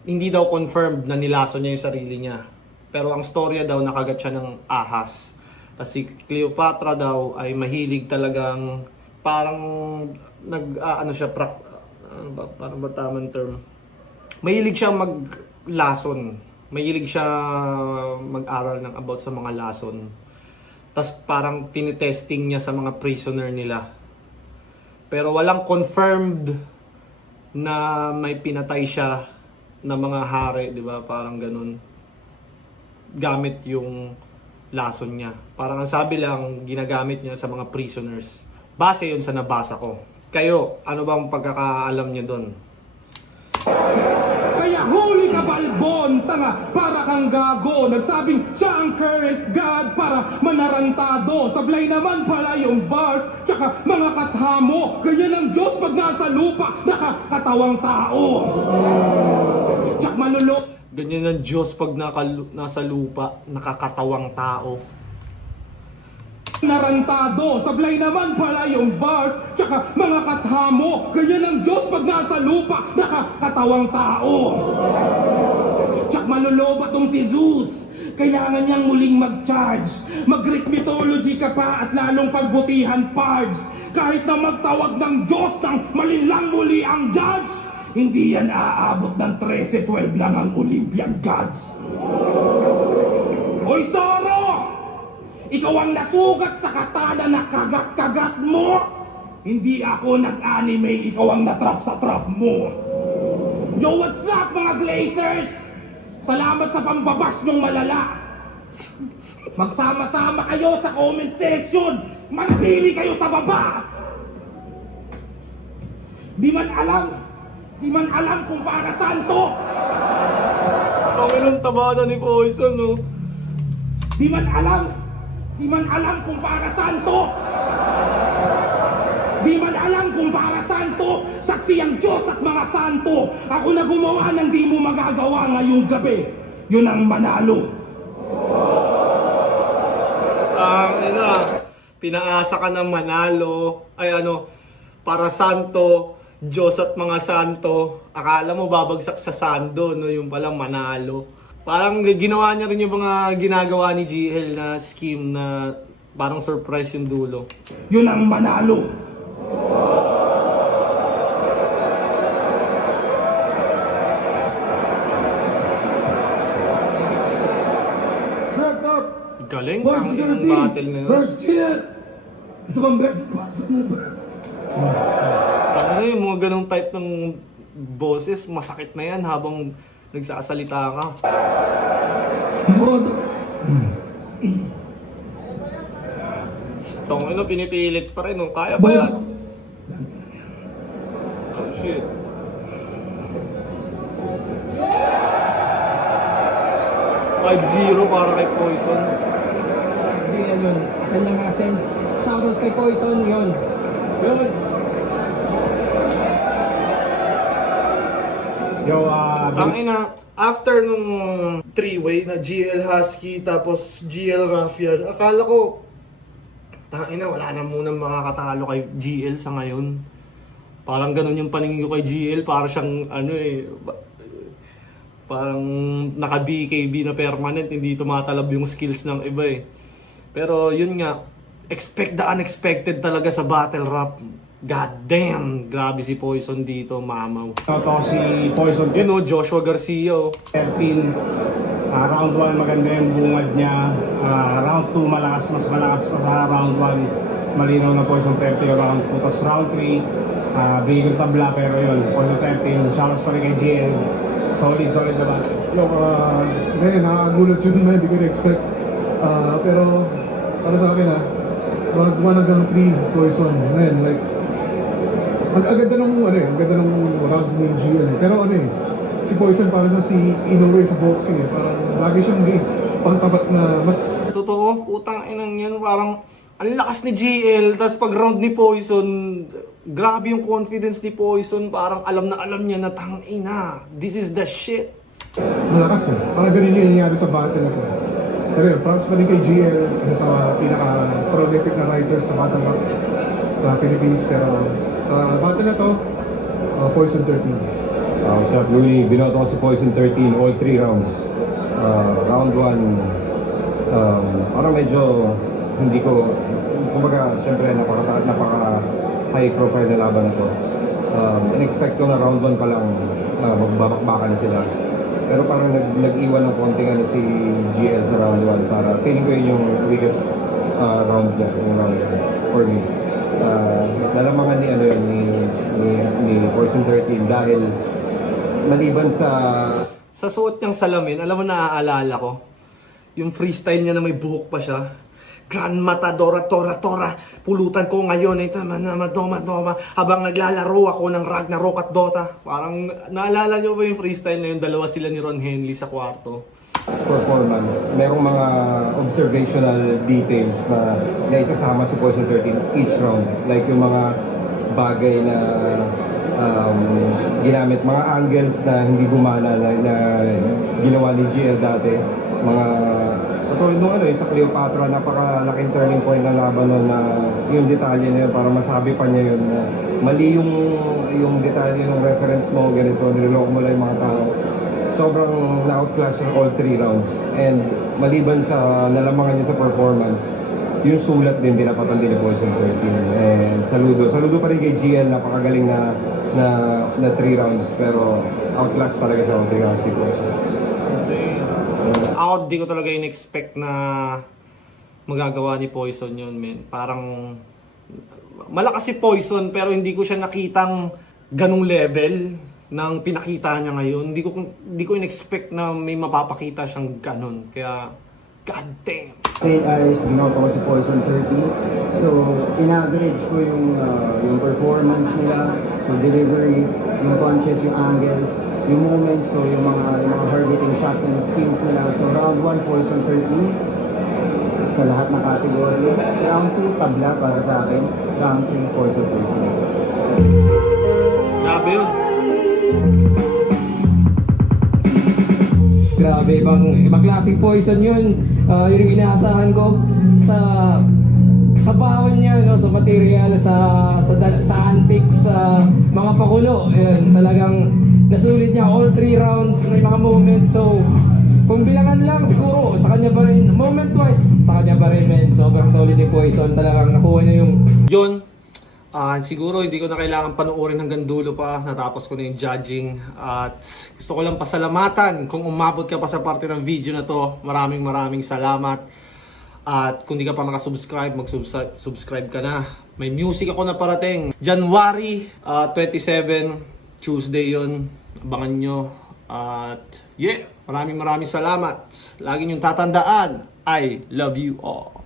Hindi daw confirmed na nilason niya yung sarili niya. Pero ang storya daw, nakagat siya ng ahas. Kasi Cleopatra daw ay mahilig talagang parang parang ba tamang term? Mahilig siya maglason. Mahilig siya mag-aral ng about sa mga lason. Tas parang tinitesting niya sa mga prisoner nila. Pero walang confirmed na may pinatay siya na mga hari, di ba? Parang ganun. Gamit yung lason niya. Parang ang sabi lang, ginagamit niya sa mga prisoners. Base yun sa nabasa ko. Kayo, ano bang pagkakaalam niyo doon? Kaya huli ka, Balbo! Bon, tanga, para kang gago. Nagsabing siya ang current god para manarantado. Sablay naman pala yung bars, tsaka mga kathamo. Ganyan ang Diyos pag nasa lupa, nakakatawang tao. Tsak manulo. Ganyan ang Diyos pag nasa lupa, nakakatawang tao. Narantado, sablay naman pala yung bars, tsaka mga kathamo. Ganyan ang Diyos pag nasa lupa, nakakatawang tao. Tsak manuloba tong si Zeus. Kailangan niyang muling mag-charge. Mag-Greek mythology ka pa at lalong pagbutihan pards. Kahit na magtawag ng Diyos ng malinlang muli ang judge, hindi yan aabot ng 13-12 lang ang Olympian gods. Hoy Soro! Ikaw ang nasugat sa katana na kagat-kagat mo! Hindi ako nag-anime, ikaw ang natrap sa trap mo! Yo, what's up mga Glazers? Salamat sa pambabash niyong malala! Magsama-sama kayo sa comment section! Manatili kayo sa baba! Di man alam kung para saan to! Ang tabada ni Poison, no? Di man alam kung para saan to! Di man alam kung para saan to! Saksi ang Diyos at mga santo! Ako na gumawa ng di mo magagawa ngayong gabi! Yun ang manalo! Pinaasa ka ng manalo, para santo, Diyos at mga santo. Akala mo babagsak sa sando, no? Yung palang manalo. Parang ginawa niya rin yung mga ginagawa ni GL na scheme na parang surprise yung dulo. Yun ang manalo! Wrapped up. Galing, Boys, ang security. battle na yun. First cheer. Gusto bang best? Pasok na ba? Tama na yung mga ganong type ng boses, masakit na yan habang nagsasalita ka. Modo. Tong pinipilit pa rin, no? Kaya ba yan? Oh shit. $5-0 para kay Poison. Yan yun. Asal lang asin. Shoutouts kay Poison, yun. Yun. Yo, Tangina, after nung three-way na GL Husky tapos GL Raffian, akala ko tangina, wala na munang makakatalo kay GL sa ngayon. Parang ganun yung paningin ko kay GL, para siyang parang naka-BKB na permanent, hindi tumatalab yung skills ng iba eh. Pero yun nga, expect the unexpected talaga sa battle rap. God damn, grabe si Poison dito, mamaw. ito si Poison You know, Joshua Garcia, oh. 13. Round 1 maganda yung bungad niya. Round 2 mas malakas pa sa round 1. Malinaw na Poison 13 yung round 2. Tapos round 3, bigong tabla pero yun. Poison 13, shoutouts pa rin kay GL. Solid na ba? Yo, nakakagulat yun na, hindi ko na-expect. Pero, para sa akin round 1 hanggang 3, Poison. Man, like, ang ganda nung rounds ni GL. Pero si Poison parang si Inoue sa boxing parang lagi siyang pangtapat na mas... Totoo, putang inang yan, parang ang lakas ni GL, tas pag round ni Poison, grabe yung confidence ni Poison, parang alam niya na tangina, this is the shit. Malakas parang ganun yung nangyari sa battle na to. Pero yun, props pa rin kay GL, sa pinaka-prolific na writer sa battle rap sa Philippines. Pero sa battle na to, Poison 13. What's up, Looney? Binoto ko si Poison 13, all 3 rounds. Round 1, parang medyo hindi ko, kumbaga, syempre napaka high profile na laban na to. In-expect ko na round 1 pa lang, magbabakbakan na sila. Pero parang nag-iwan ng konting si GL sa round 1 para feeling ko yun yung weakest round niya, yung round 1 for me. Lalamangan ni Poison 13 dahil maliban Sa suot niyang salamin, alam mo naaalala ko, yung freestyle niya na may buhok pa siya. Grand Matadora, Tora, pulutan ko ngayon ito, Doma, habang naglalaro ako ng Ragnarok at Dota. Parang naalala nyo ba yung freestyle na yun? Dalawa sila ni Ron Henley sa kwarto. Performance, merong mga observational details na isasama si Poison 13 each round. Like yung mga bagay na ginamit, mga angles na hindi gumana na ginawa ni GL dati. Mga katulad nung sa Cleopatra, napakalaking turning point na laban nun na yung detalye na yun para masabi pa niya yun na mali yung detalye ng reference mo, ganito, niloloko mo lang yung mga tao. Sobrang na-outclass siya all 3 rounds. And maliban sa nalamangan niya sa performance, yung sulat din dinapatan din ni Poison 13. And saludo pa rin kay GL, napakagaling na 3 rounds. Pero outclass talaga siya all 3 rounds si Poison. Ako, di ko talaga in-expect na magagawa ni Poison yun, men. Parang malakas si Poison pero hindi ko siya nakitang ganung level ng pinakita niya ngayon. Hindi ko in-expect na may mapapakita siyang ganun. Kaya, god damn. Straight eyes, binoto ko si Poison 30. So, in-average ko yung performance nila. So, delivery, yung punches, yung angles, yung moments, so yung mga hard-hitting shots and skills nila. So, round 1, Poison 30 sa lahat ng category. Round 2, tabla para sa akin. Round 3, Poison 30. Grabe yun. Grabe, ibang klaseng Poison yun. Yun yung inaasahan ko sa baon niya, no, sa material, sa antics, sa mga pakulo. Yun, talagang nasulit niya all 3 rounds, may mga moments. So, kung bilangan lang siguro, sa kanya pa rin, moment-wise, sa kanya pa rin, men. Sobrang solid ni Poison. Talagang nakuha niya yung... Yun. Siguro hindi ko na kailangan panoorin hanggang dulo pa. Natapos ko na yung judging. At gusto ko lang pasalamatan kung umabot ka pa sa parte ng video na to. Maraming salamat. At kung di ka pa nakasubscribe, mag-subscribe ka na. May music ako na parating. January 27, Tuesday yun. Abangan nyo. At yeah, maraming salamat. Lagi niyong tatandaan, I love you all.